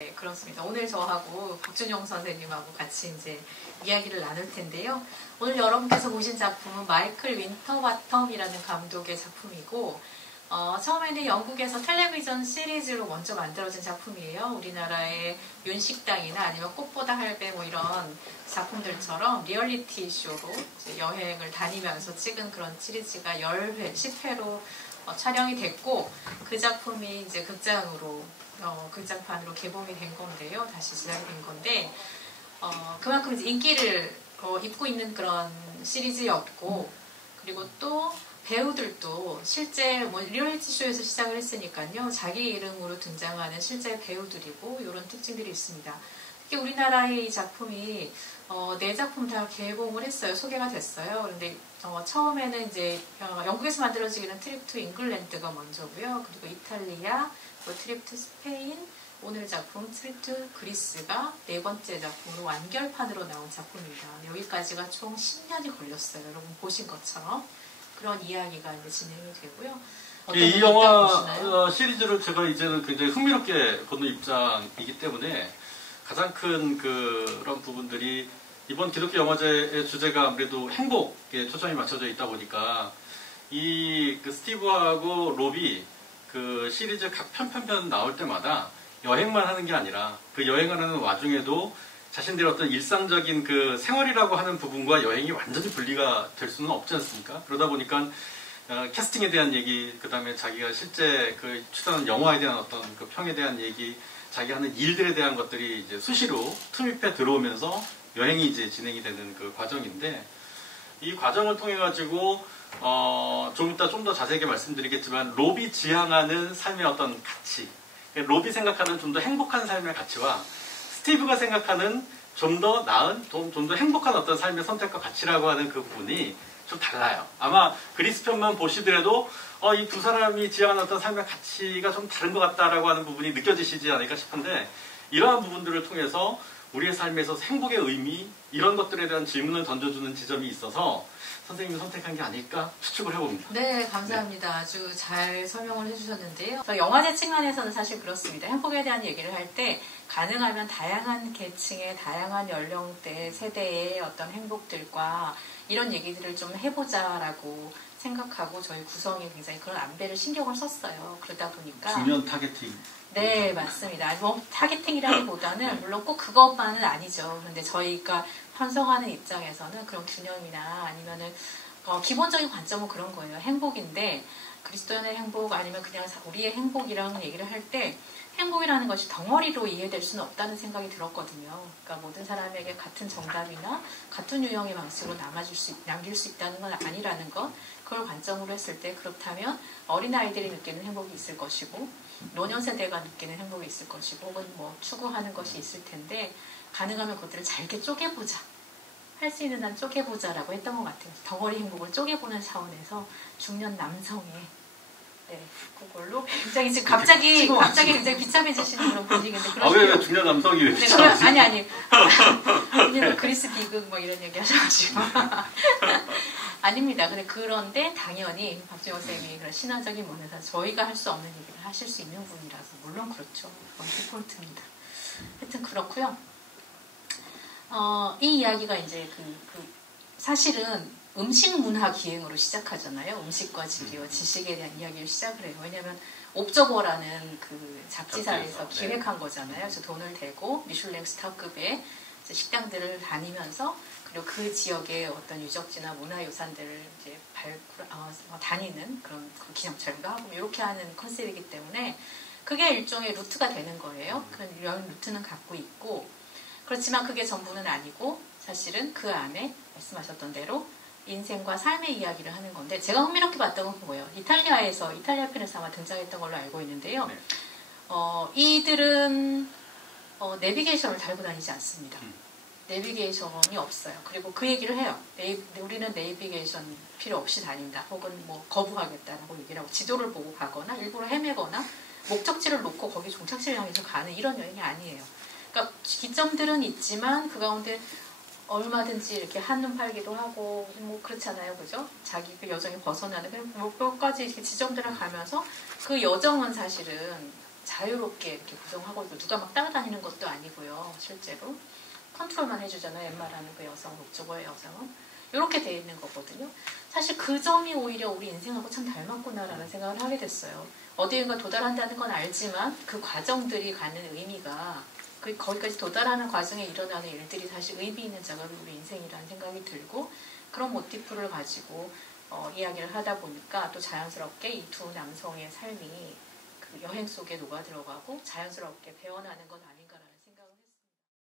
네, 그렇습니다. 오늘 저하고 박준영 선생님하고 같이 이제 이야기를 나눌 텐데요. 오늘 여러분께서 보신 작품은 마이클 윈터바텀이라는 감독의 작품이고, 처음에는 영국에서 텔레비전 시리즈로 먼저 만들어진 작품이에요. 우리나라의 윤식당이나 아니면 꽃보다 할배 뭐 이런 작품들처럼 리얼리티 쇼로 이제 여행을 다니면서 찍은 그런 시리즈가 10회, 10회로 촬영이 됐고, 그 작품이 이제 극장판으로 개봉이 된 건데요. 다시 제작이 된 건데, 그만큼 이제 인기를 입고 있는 그런 시리즈였고, 그리고 또 배우들도 실제 뭐 리얼리티 쇼에서 시작을 했으니까요. 자기 이름으로 등장하는 실제 배우들이고 이런 특징들이 있습니다. 특히 우리나라의 이 작품이 4작품 다 개봉을 했어요. 소개가 됐어요. 그런데 처음에는 이제 영국에서 만들어지기는 트립 투 잉글랜드가 먼저고요. 그리고 이탈리아, 또 트립 투 스페인, 오늘 작품 트립 투 그리스가 4번째 작품으로 완결판으로 나온 작품입니다. 여기까지가 총 10년이 걸렸어요. 여러분 보신 것처럼. 그런 이야기가 이제 진행이 되고요. 이 영화 시리즈를 제가 이제는 굉장히 흥미롭게 보는 입장이기 때문에 가장 큰 그런 부분들이 이번 기독교 영화제의 주제가 아무래도 행복에 초점이 맞춰져 있다 보니까 이 스티브하고 롭이 그 시리즈 각 편편편 나올 때마다 여행만 하는 게 아니라 그 여행을 하는 와중에도 자신들의 어떤 일상적인 그 생활이라고 하는 부분과 여행이 완전히 분리가 될 수는 없지 않습니까? 그러다 보니까 캐스팅에 대한 얘기, 그 다음에 자기가 실제 그 출연한 영화에 대한 어떤 그 평에 대한 얘기, 자기 하는 일들에 대한 것들이 이제 수시로 틈입해 들어오면서 여행이 이제 진행이 되는 그 과정인데, 이 과정을 통해 가지고 좀 이따 좀 더 자세하게 말씀드리겠지만 롭이 지향하는 삶의 어떤 가치, 롭이 생각하는 좀 더 행복한 삶의 가치와 스티브가 생각하는 좀 더 나은, 좀 더 행복한 어떤 삶의 선택과 가치라고 하는 그 부분이 좀 달라요. 아마 그리스 편만 보시더라도 이 두 사람이 지향하는 어떤 삶의 가치가 좀 다른 것 같다라고 하는 부분이 느껴지시지 않을까 싶은데, 이러한 부분들을 통해서 우리의 삶에서 행복의 의미, 이런 것들에 대한 질문을 던져주는 지점이 있어서 선생님이 선택한 게 아닐까 추측을 해봅니다. 네, 감사합니다. 네. 아주 잘 설명을 해주셨는데요. 영화제 측면에서는 사실 그렇습니다. 행복에 대한 얘기를 할 때 가능하면 다양한 계층의, 다양한 연령대, 세대의 어떤 행복들과 이런 얘기들을 좀 해보자라고 생각하고 저희 구성이 굉장히 그런 안배를 신경을 썼어요. 그러다 보니까 중요한 타겟팅. 네, 맞습니다. 뭐 타겟팅이라기보다는 물론 꼭 그것만은 아니죠. 그런데 저희가 편성하는 입장에서는 그런 균형이나 아니면은 기본적인 관점은 그런 거예요. 행복인데 그리스도인의 행복 아니면 그냥 우리의 행복이라는 얘기를 할 때 행복이라는 것이 덩어리로 이해될 수는 없다는 생각이 들었거든요. 그러니까 모든 사람에게 같은 정답이나 같은 유형의 방식으로 남길 수 있다는 건 아니라는 것, 그걸 관점으로 했을 때 그렇다면 어린아이들이 느끼는 행복이 있을 것이고 노년 세대가 느끼는 행복이 있을 것이고 혹은 뭐 추구하는 것이 있을 텐데 가능하면 그것들을 잘게 쪼개보자. 할 수 있는 한 쪼개보자라고 했던 것 같아요. 덩어리 행복을 쪼개보는 차원에서 중년 남성의 그걸로 굉장히 지금 갑자기 굉장히 비참해지시는 그런 분위기인데 왜 중년 남성이 왜 비참하지? 아니 왜냐면 그리스 비극 뭐 이런 얘기 하셔가지고 아닙니다. 그런데 당연히 박준영 선생님이 그런 신화적인 면에서 저희가 할 수 없는 얘기를 하실 수 있는 분이라서 물론 그렇죠. 그건 디폴트입니다. 하여튼 그렇고요. 이 이야기가 이제 사실은 음식 문화 기행으로 시작하잖아요. 음식과 지리와 지식에 대한 이야기를 시작을 해요. 왜냐하면 옵저버라는 그 잡지사에서 기획한 거잖아요. 그래서 돈을 대고 미슐랭 스타급의 식당들을 다니면서 그리고 그 지역의 어떤 유적지나 문화유산들을 이제 다니는 그런 기념촬영도 하고 이렇게 하는 컨셉이기 때문에 그게 일종의 루트가 되는 거예요. 그런 루트는 갖고 있고, 그렇지만 그게 전부는 아니고 사실은 그 안에 말씀하셨던 대로 인생과 삶의 이야기를 하는 건데, 제가 흥미롭게 봤던 건 뭐예요? 이탈리아 편에서 아마 등장했던 걸로 알고 있는데요. 네. 이들은 내비게이션을 달고 다니지 않습니다. 내비게이션이 없어요. 그리고 그 얘기를 해요. 우리는 내비게이션 필요 없이 다닌다. 혹은 뭐 거부하겠다라고 얘기를 하고 지도를 보고 가거나 일부러 헤매거나 목적지를 놓고 거기 종착지를 향해서 가는 이런 여행이 아니에요. 그러니까 기점들은 있지만 그 가운데 얼마든지 이렇게 한눈 팔기도 하고 뭐 그렇잖아요, 그죠? 자기 그 여정이 벗어나는 목표까지 이렇게 지점들을 가면서 그 여정은 사실은 자유롭게 이렇게 구성하고 있고 누가 막 따라다니는 것도 아니고요. 실제로 컨트롤만 해주잖아요. 엠마라는 그 여성, 목적어의 여성은 이렇게 돼 있는 거거든요. 사실 그 점이 오히려 우리 인생하고 참 닮았구나라는 생각을 하게 됐어요. 어디인가 도달한다는 건 알지만 그 과정들이 갖는 의미가 거기까지 도달하는 과정에 일어나는 일들이 사실 의미 있는 작업이 우리 인생이라는 생각이 들고 그런 모티프를 가지고 이야기를 하다 보니까 또 자연스럽게 이 두 남성의 삶이 그 여행 속에 녹아 들어가고 자연스럽게 배어나는 것 아니에요.